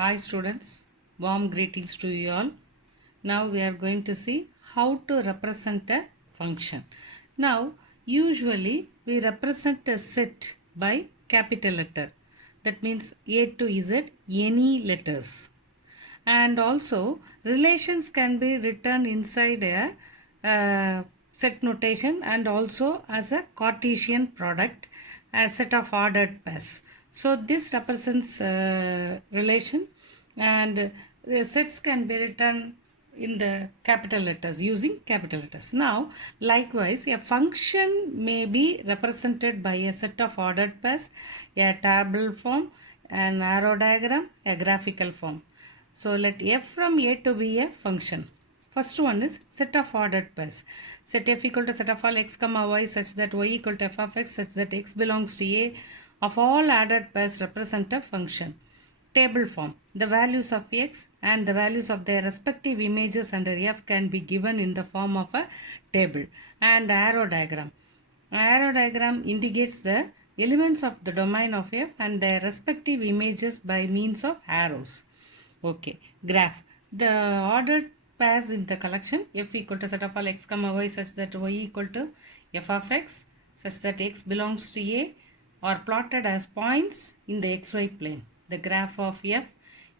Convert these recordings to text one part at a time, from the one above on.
Hi students, warm greetings to you all. Now we are going to see how to represent a function. Now usually we represent a set by capital letter. That means A to Z any letters. And also relations can be written inside a set notation and also as a Cartesian product, a set of ordered pairs. So this represents relation, and sets can be written in the capital letters using capital letters. Now likewise a function may be represented by a set of ordered pairs, a table form, an arrow diagram, a graphical form. So let f from a to be a function. First one is set of ordered pairs. Set f equal to set of all x comma y such that y equal to f of x such that x belongs to a of all ordered pairs represent a function. Table form. The values of x and the values of their respective images under f can be given in the form of a table. And arrow diagram. Arrow diagram indicates the elements of the domain of f and their respective images by means of arrows. Okay, graph. The ordered pairs in the collection f equal to set of all x comma y such that y equal to f of x such that x belongs to a are plotted as points in the xy plane. The graph of f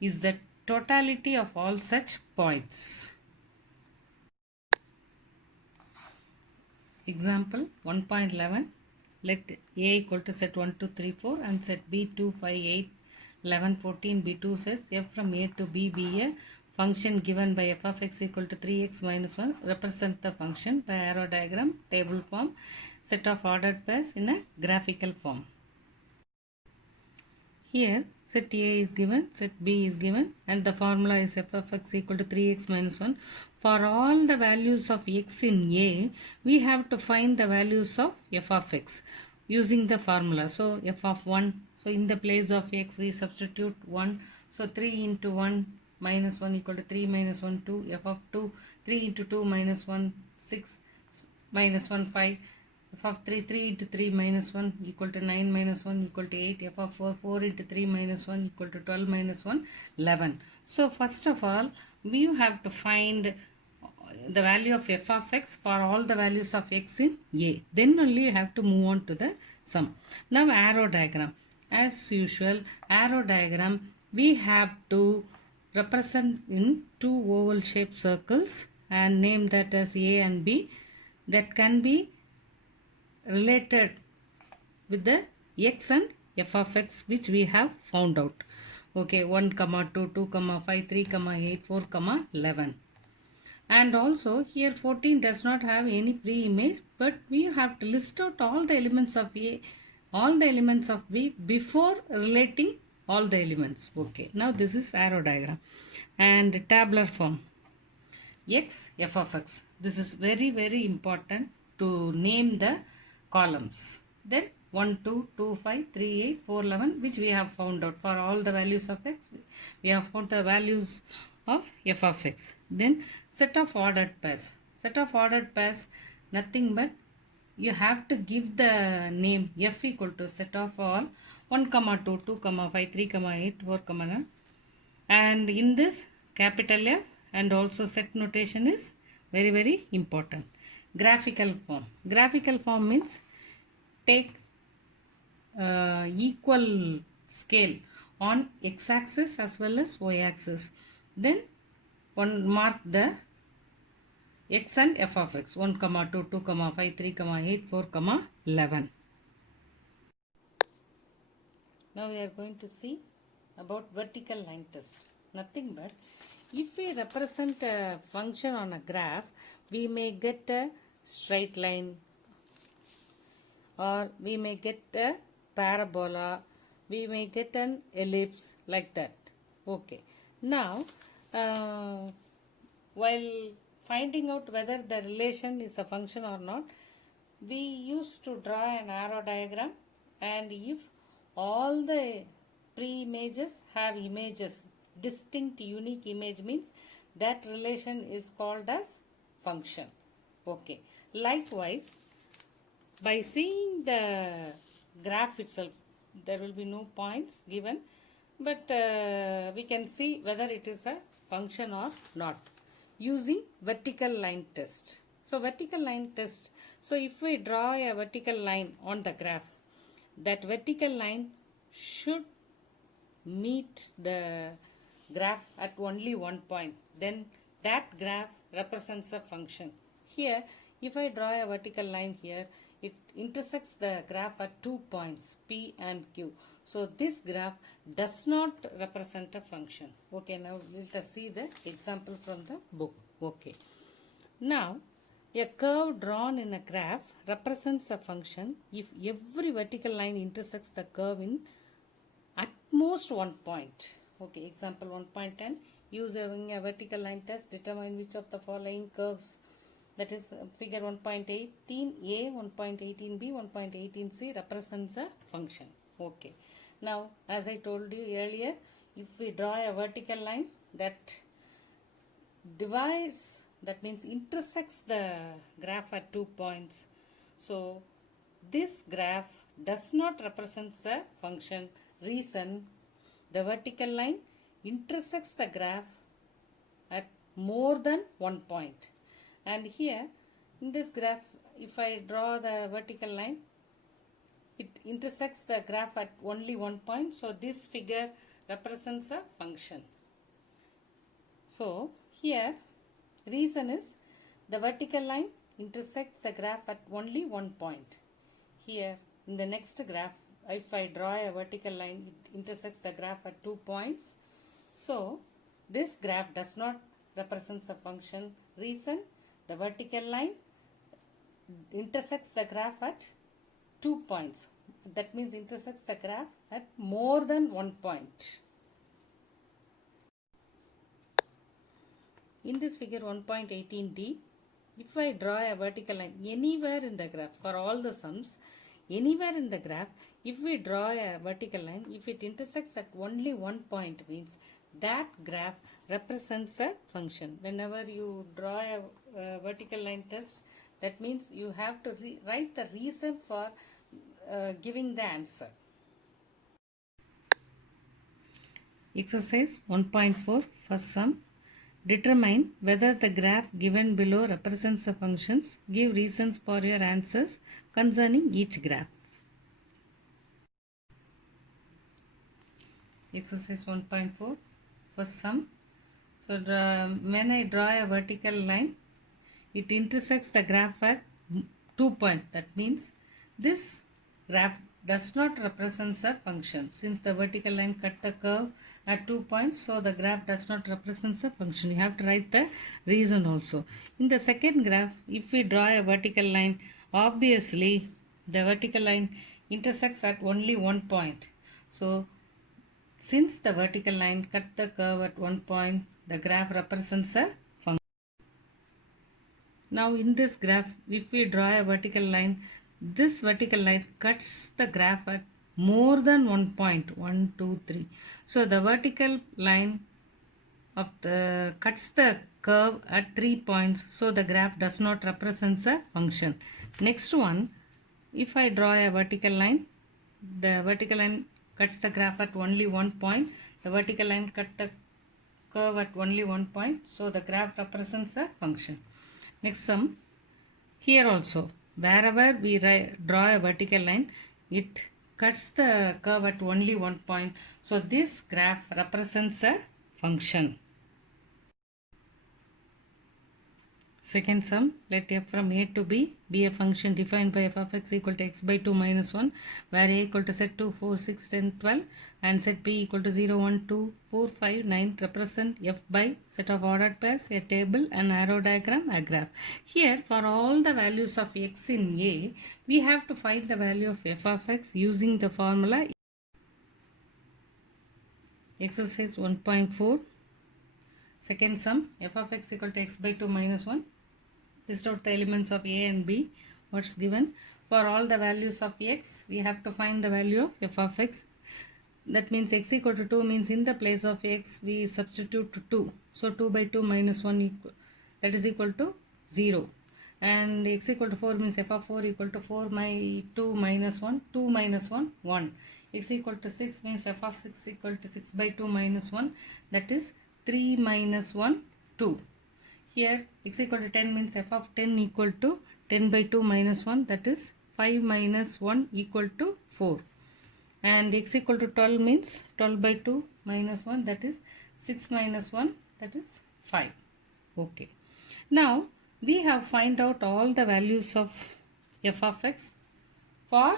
is the totality of all such points. Example 1.11. Let a equal to set 1, 2, 3, 4 and set b 2, 5, 8, 11, 14. b2 says f from a to b be a function given by f of x equal to 3x minus 1. Represent the function by arrow diagram, table form, set of ordered pairs in a graphical form. Here set A is given, set B is given, and the formula is f of x equal to 3x minus 1. For all the values of x in A, we have to find the values of f of x using the formula. So f of 1, so in the place of x we substitute 1. So 3 into 1 minus 1 equal to 3 minus 1 2. F of 2, 3 into 2 minus 1 6 minus 1 5. F of 3, 3 into 3 minus 1 equal to 9 minus 1 equal to 8. F of 4, 4 into 3 minus 1 equal to 12 minus 1, 11. So first of all, we have to find the value of f of x for all the values of x in A. Then only you have to move on to the sum. Now arrow diagram. As usual, arrow diagram we have to represent in two oval shaped circles and name that as A and B. That can be related with the x and f of x which we have found out. Okay, 1 comma 2 2 comma 5 3 comma 8 4 comma 11. And also here 14 does not have any pre-image, but we have to list out all the elements of A, all the elements of B before relating all the elements. Okay, now this is arrow diagram and tabular form. X, f of x. This is very important to name the columns. Then 1, 2, 2, 5, 3, 8, 4, 11 which we have found out for all the values of x. We have found the values of f of x. Then set of ordered pairs. Set of ordered pairs nothing but you have to give the name f equal to set of all 1 comma 2 2 comma 5 3 comma 8 4 comma 9. And in this capital F and also set notation is very important. Graphical form. Graphical form means take equal scale on x axis as well as y axis. Then one mark the x and f of x 1 comma 2 2 comma 5 3 comma 8 4 comma 11. Now we are going to see about vertical line test. Nothing but if we represent a function on a graph, we may get a straight line or we may get a parabola, we may get an ellipse like that. Okay. Now while finding out whether the relation is a function or not, we used to draw an arrow diagram, and if all the pre-images have images, distinct unique image means that relation is called as function. Okay. Likewise, by seeing the graph itself, there will be no points given. but we can see whether it is a function or not using vertical line test. So vertical line test, so if we draw a vertical line on the graph, that vertical line should meet the graph at only one point, then that graph represents a function. Here, if I draw a vertical line here, it intersects the graph at 2 points P and Q. So this graph does not represent a function. Okay, now let us see the example from the book. Okay. Now, a curve drawn in a graph represents a function if every vertical line intersects the curve in at most one point. Okay, example 1.10. Using a vertical line test, determine which of the following curves, that is figure 1.18a, 1.18b, 1.18c represents a function. Okay. Now, as I told you earlier, if we draw a vertical line that divides, that means intersects the graph at 2 points. So, this graph does not represent a function. Reason, the vertical line intersects the graph at more than one point. And here, in this graph, if I draw the vertical line, it intersects the graph at only one point. So, this figure represents a function. So, here, reason is the vertical line intersects the graph at only one point. Here, in the next graph, if I draw a vertical line, it intersects the graph at 2 points. So, this graph does not represent a function. Reason, the vertical line intersects the graph at 2 points. That means intersects the graph at more than one point. In this figure 1.18d, if I draw a vertical line anywhere in the graph, for all the sums, anywhere in the graph, if we draw a vertical line, if it intersects at only one point, means that graph represents a function. Whenever you draw a vertical line test, that means you have to write the reason for giving the answer. Exercise 1.4, first sum. Determine whether the graph given below represents the functions. Give reasons for your answers concerning each graph. Exercise 1.4, first sum. So when I draw a vertical line, it intersects the graph at 2 points. That means this graph does not represent a function. Since the vertical line cut the curve at 2 points, so the graph does not represent a function. You have to write the reason also. In the second graph, if we draw a vertical line, obviously the vertical line intersects at only one point. So since the vertical line cut the curve at one point, the graph represents a function. Now in this graph, if we draw a vertical line, this vertical line cuts the graph at more than one point, 1, 2, 3. So the vertical line of the cuts the curve at 3 points, so the graph does not represent a function. Next one, if I draw a vertical line, the vertical line cuts the graph at only one point. The vertical line cut the curve at only one point, so the graph represents a function. Next sum, here also, wherever we draw a vertical line, it cuts the curve at only one point, so this graph represents a function. Second sum, let f from a to b be a function defined by f of x equal to x by 2 minus 1, where a equal to set 2, 4, 6, 10, 12 and set b equal to 0, 1, 2, 4, 5, 9 represent f by set of ordered pairs, a table, an arrow diagram, a graph. Here, for all the values of x in a, we have to find the value of f of x using the formula. Exercise 1.4, second sum, f of x equal to x by 2 minus 1. List out the elements of a and b. What's given? For all the values of x, we have to find the value of f of x. That means x equal to 2 means in the place of x, we substitute 2. So 2 by 2 minus 1 equal, that is equal to 0. And x equal to 4 means f of 4 equal to 4 by 2 minus 1, 2 minus 1, 1. x equal to 6 means f of 6 equal to 6 by 2 minus 1, that is 3 minus 1, 2. Here x equal to 10 means f of 10 equal to 10 by 2 minus 1, that is 5 minus 1 equal to 4. And x equal to 12 means 12 by 2 minus 1, that is 6 minus 1, that is 5. Okay. Now we have find out all the values of f of x for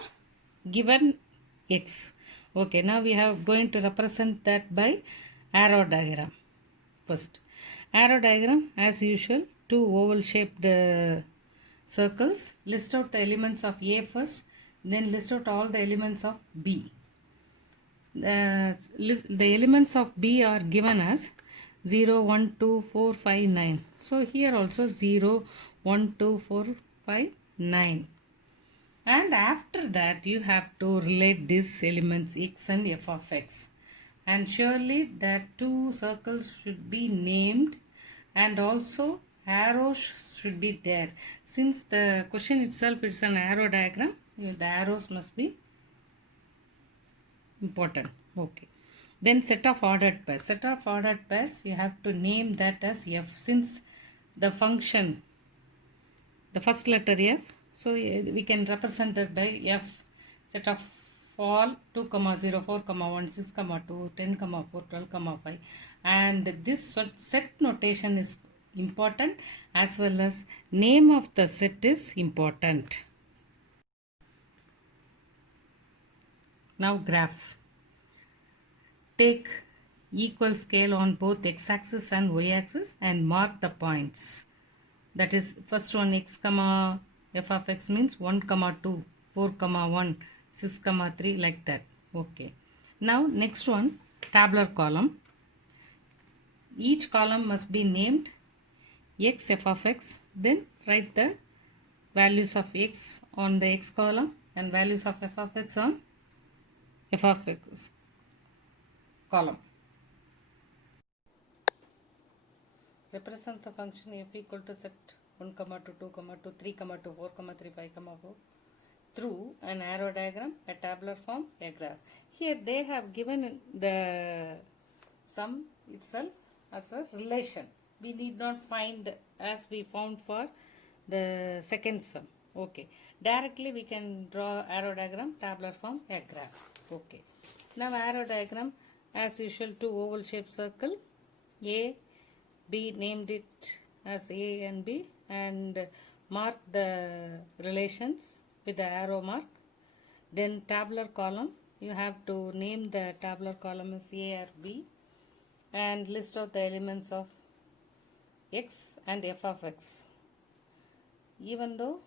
given x. Okay, now we have going to represent that by arrow diagram. First, arrow diagram as usual, two oval shaped circles. List out the elements of A first, then list out all the elements of B. The elements of B are given as 0, 1, 2, 4, 5, 9. So here also 0, 1, 2, 4, 5, 9. And after that you have to relate these elements x and f of x. And surely that two circles should be named and also arrows should be there. Since the question itself is an arrow diagram, the arrows must be important. Okay. Then set of ordered pairs. Set of ordered pairs, you have to name that as f. Since the function, the first letter f, so we can represent it by f. Set of all 2, 0, 4, 1, 6, 2, 10, 4, 12, 5. And this set notation is important as well as name of the set is important. Now graph. Take equal scale on both x-axis and y-axis and mark the points. That is, first one x comma f of x means 1, 2, 4, 1, 6, 3, like that. Okay. Now next one, tabular column. Each column must be named x f of x. Then write the values of x on the x column and values of f of x on f of x column. Represent the function f equal to set 1, 2, 2, 2, 3, 2, 4, 3, 5, 4 through an arrow diagram, a tabular form, a graph. Here they have given the sum itself as a relation. We need not find as we found for the second sum. Okay. Directly we can draw arrow diagram, tabular form, a graph. Okay. Now arrow diagram, as usual, two oval shaped circle. A, B, named it as A and B and mark the relations with the arrow mark. Then tabular column, you have to name the tabular column as A or B and list out the elements of x and f of x. Even though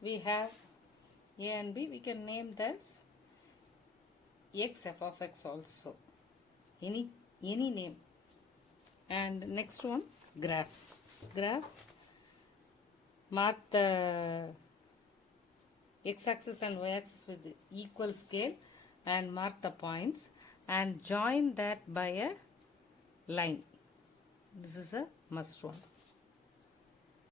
we have A and B, we can name this x f of x also. Any name. And next one, graph. Graph, mark the x-axis and y-axis with equal scale and mark the points and join that by a line. This is a must one.